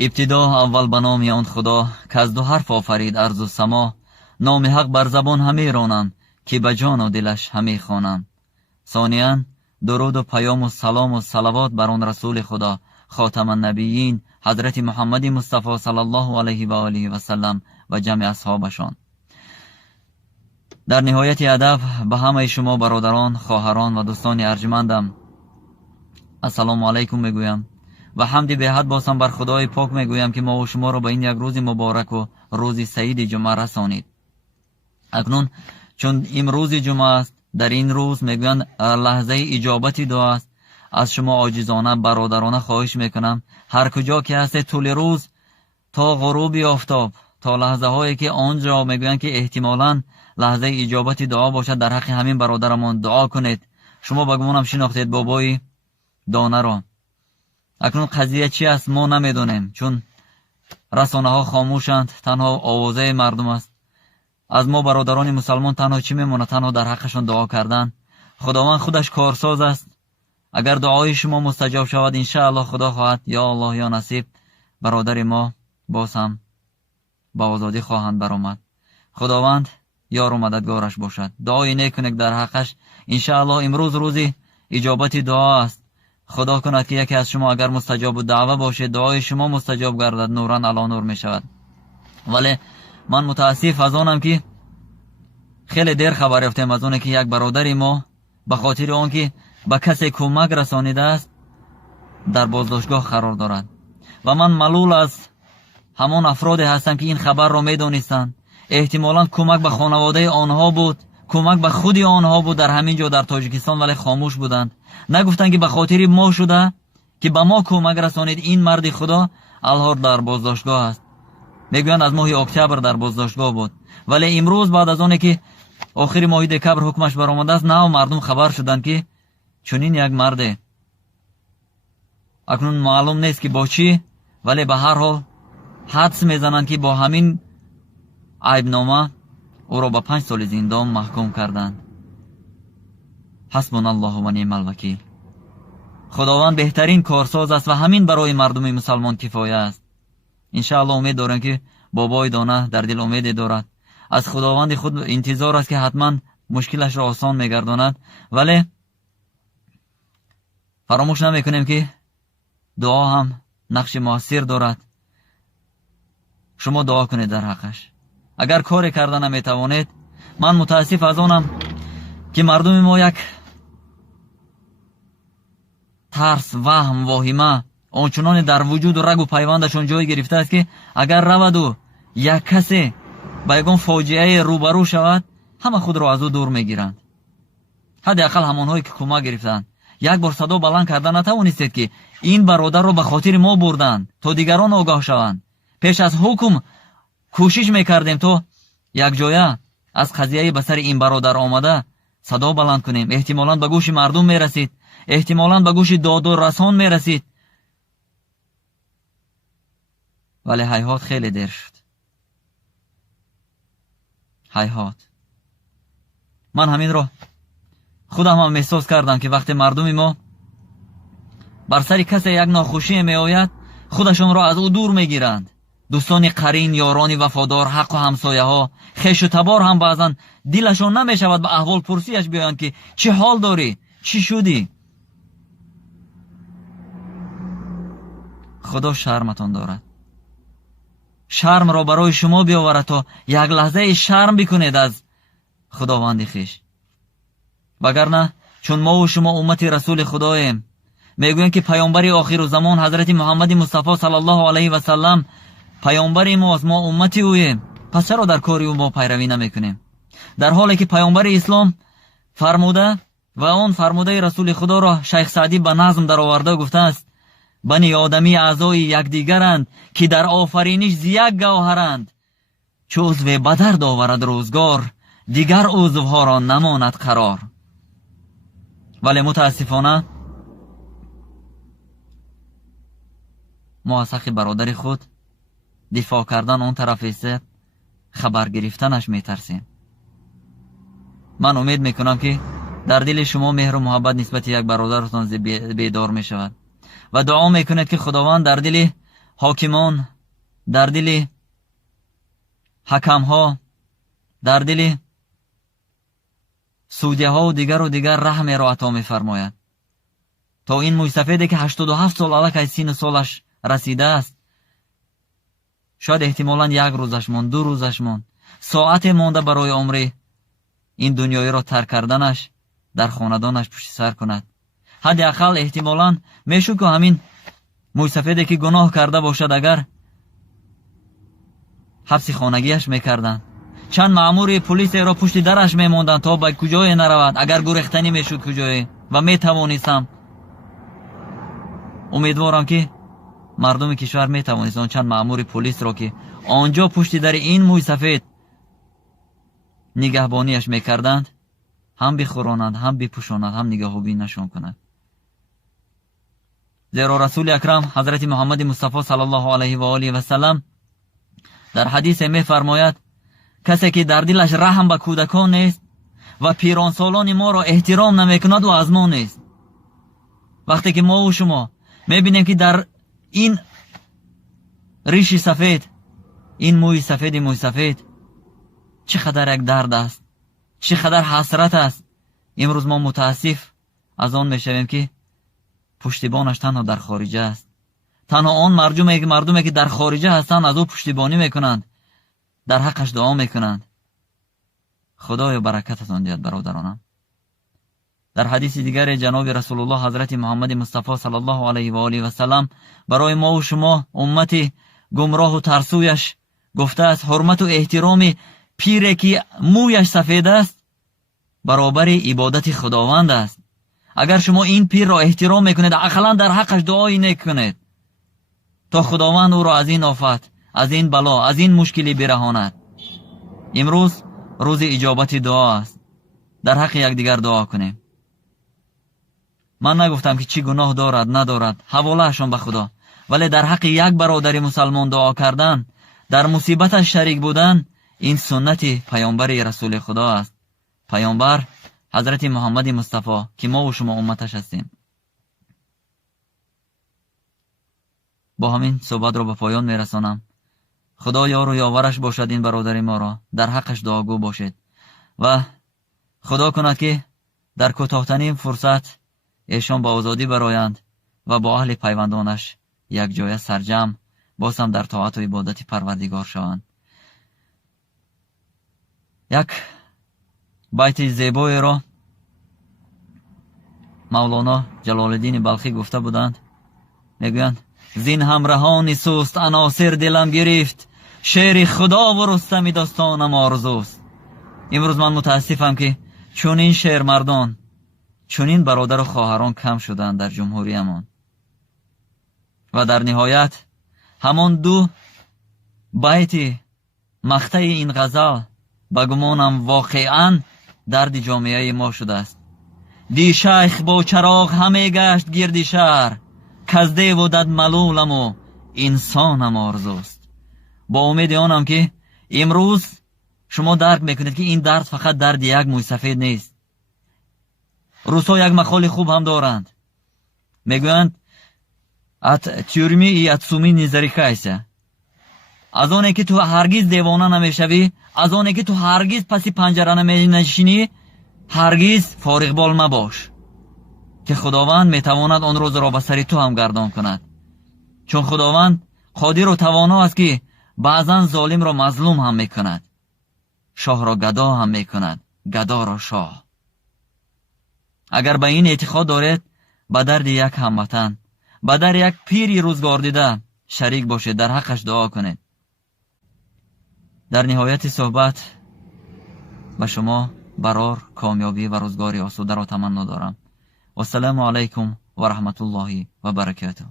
ابتدا اول به نام آن خدا که از دو حرف آفرید ارض و سما. نام حق بر زبان همه رانم که به جان و دلش همه خوانم. ثانیاً درود و پیام و سلام و صلوات بر آن رسول خدا خاتم النبیین حضرت محمد مصطفی صلی الله علیه و آله و سلم و جمع اصحابشان. در نهایت ادب به همه شما برادران، خواهران و دوستان ارجمندم السلام علیکم میگویم و حمد به حد باسم بر خدای پاک میگویم که ما و شما را به این یک روز مبارک و روز سعید جمعه رسانید. اکنون چون امروز جمعه است، در این روز میگویند لحظه اجابت دعا است. از شما عاجزانه برادرانه خواهش میکنم هر کجا که هست طول روز تا غروب آفتاب، تا لحظه هایی که آنجا میگویند که احتمالاً لحظه اجابت دعا باشد، در حق همین برادرمان دعا کنید. شما بگمانم شناختید بابای دانه را. اکنون قضیه چی است ما نمیدونیم، چون رسانه ها خاموشند، تنها آوازه مردم است. از ما برادران مسلمان تنها چی میمونه؟ تنها در حقشان دعا کردن. خداوند خودش کارساز است. اگر دعای شما مستجاب شود ان شاء الله خدا خواهد یا الله یا نصیب برادر ما باز هم با آزادی خواهند برآمد. خداوند یار و مددگارش باشد. دعای نیک کنید در حقش. ان شاء الله امروز روزی اجابت دعا است. خدا کند که یکی از شما اگر مستجاب الدعوه باشه دعای شما مستجاب گردد، نوران علی نور می شود. ولی من متاسف از آنم که خیلی دیر خبر یافتم از اون که یک برادر ما به خاطر آن که به کسی کمک رسانیده است در بازداشتگاه قرار دارد و من ملول از همان افراد هستم که این خبر را میدانستند. احتمالاً کمک به خانواده آنها بود، کمک به خود آنها بود در همین جا در تاجیکستان، ولی خاموش بودند. نگفتند که به خاطر ما شده که به ما کمک رسانید. این مرد خدا الحال در بازداشتگاه است. میگویند از ماه اکتبر در بازداشتگاه بود، ولی امروز بعد از آنه که آخر ماه دکبر حکمش برآمده است نه مردم خبر شدند که چنین یک مرد اکنون معلوم نیست که با چی، ولی به هر حال حدس میزنند که با همین عیبنامه او را به 5 سال زندان محکوم کردند. حسبنا الله و نعم الوکیل. خداوند بهترین کارساز است و همین برای مردم مسلمان کفایه است. ان شاء الله امید دارم که بابای دانه در دل امید دارد. از خداوند خود انتظار است که حتما مشکلش را آسان میگرداند، ولی فراموش نمیکنیم که دعا هم نقش موثر دارد. شما دعا کنید در حقش. اگر کاری کردن نمیتوانید، من متاسف از آنم که مردم ما یک ترس، وهم، واهمه آنچنان در وجود و رگ و پیوندشون جای گرفته است که اگر رود و یک کسی با یگان فاجعه روبرو شود همه خود را از او دور میگیرند. حداقل همانهایی که کمک گرفتند یک بار صدا بلند کردن نتوانستید که این برادر را به خاطر ما بردند تا دیگران آگاه شوند. پیش از حکم کوشش میکردیم تا یک جایه از قضیه به سر این برادر آمده صدا بلند کنیم. احتمالاً به گوش مردم میرسید، احتمالاً به گوش داد و رسان میرسید، ولی هیهات خیلی دیر شد. هیهات. من همین را خودم هم محسوس کردم که وقتی مردم ما بر سر کسی یک ناخوشی می آید خودشون را از او دور میگیرند. دوستان قرین، یاران وفادار، حق و همسایه ها، خویش و تبار هم بعضا دلشون نمی شود به احوال پرسیش بیایند که چه حال داری، چی شدی. خدا شرمتان دارد. شرم را برای شما بیاورد تا یک لحظه شرم بکنید از خداوند خویش. وگرنه چون ما و شما امت رسول خداییم، میگویند که پیامبر آخر زمان حضرت محمد مصطفی صلی الله علیه و سلم پیامبر ماست، ما امتی اویم، پس چرا در کاری او ما پیروی نمیکنیم؟ در حالی که پیامبر اسلام فرموده و اون فرموده رسول خدا را شیخ سعدی به نظم در آورده گفته است: بنی آدمی اعضای یکدیگرند که در آفرینش یک گوهرند. چو عضو بدرد آورد روزگار، دیگر عضوها را نماند قرار. ولی متاسفانه ما از حق برادر خود دفاع کردن اون طرف است، خبر گرفتنش میترسیم. من امید میکنم که در دل شما مهر و محبت نسبت یک برادرتان بیدار می شود و دعا می کند که خداوند در دل حاکمان، در دل حکم ها، در دل سودیه ها و دیگر رحم را عطا می فرماید تا این موی سفیدی که 87 سال علاقه سین سالش رسیده است، شاید احتمالاً 1 روزش ماند، 2 روزش ماند، ساعت مانده برای عمر این دنیای را ترک کردنش، در خاندانش پشت سر کند. حداقل احتمالاً میشد که همین موی سفیدی که گناه کرده باشد اگر حبس خانگیش میکردند، چند مأمور پلیس را پشت درش میماندند تا به کجای نرود، اگر گریختنی میشد کجای و میتوانستم. امیدوارم که مردم کشور میتوانستند چند مأمور پلیس را که آنجا پشت در این موی سفید نگهبانیش میکردند هم بخورانند، هم بپوشانند، هم نگاهبانی نشان کنند. زیرا رسول اکرم حضرت محمد مصطفی صلی الله علیه و آله و سلم در حدیث میفرماید کسی که در دلش رحم به کودکان نیست و پیرانسالان ما را احترام نمیکند و از ما نیست. وقتی که ما و شما میبینیم که در این ریش سفید، این موی سفید چقدر یک درد است، چقدر حسرت است، امروز ما متاسف از آن میشویم که پشتیبانش تنها در خارجه است. تنها آن مردمی که در خارجه هستند از او پشتیبانی میکنند، در حقش دعا میکنند. خدایا برکتتان دهد برادرانم. در حدیث دیگر جناب رسول الله حضرت محمد مصطفی صلی الله علیه و آله و سلم برای ما و شما امت گمراه و ترسویش گفته است حرمت و احترام پیری که مویش سفید است برابر عبادت خداوند است. اگر شما این پیر را احترام میکنید، اقلا در حقش دعایی نکنید تا خداوند او را از این آفت، از این بلا، از این مشکلی برهاند. امروز روز اجابت دعا است. در حق یکدیگر دعا کنیم. من نگفتم که چی گناه دارد ندارد، حوالهشان به خدا، ولی در حق یک برادر مسلمان دعا کردن، در مصیبتش شریک بودن، این سنت پیامبر رسول خدا است. پیامبر حضرت محمد مصطفی که ما و شما امتش هستیم. با همین صحبت را به پایان میرسانم. خدا یار و یاورش باشد این برادر ما را، در حقش دعاگو باشید و خدا کند که در کوتاه‌ترین فرصت ایشان با آزادی برایند و با اهل پیوندانش یک جای سرجم باز هم در طاعت و عبادت پروردگار شوند. یک بیت زیبایی را مولانا جلال الدین بلخی گفته بودند. میگویند زین همراهان سوست عناصر دلم گرفت، شعر خدا و رستم داستانم آرزوست. امروز من متاسفم که چون این شعر مردان، چون این برادر و خواهران کم شدن در جمهوری امان و در نهایت همان 2 بیت مقطع این غزل به گمانم واقعا درد جامعه ما شده است. دی شیخ با چراغ همه گشت گردی شهر، کزده و دد ملولم و انسانم آرزوست. با امید آنم که امروز شما درک میکنید که این درد فقط درد یک موی سفید نیست. روسا یک مقال خوب هم دارند، میگویند ات تیورمی ای ات سومی نیزریکایسه. از آنه که تو هرگز دیوانه نمیشوی، از آنه که تو هرگز پسی پنجره نمیشینی، هرگز فارغ بال مباش که خداوند میتواند آن روز را به سر تو هم گردان کند. چون خداوند قادر و توانا است که بعضا ظالم را مظلوم هم میکند، شاه را گدا هم میکند، گدا را شاه. اگر به این اعتقاد دارید، به درد یک هموطن، به درد یک پیری روزگار دیده شریک باشید، در حقش دعا کنید. در نهایت صحبت به شما برار کامیابی و روزگاری آسوده را تمنا دارم. و السلام علیکم و رحمت الله و برکاته.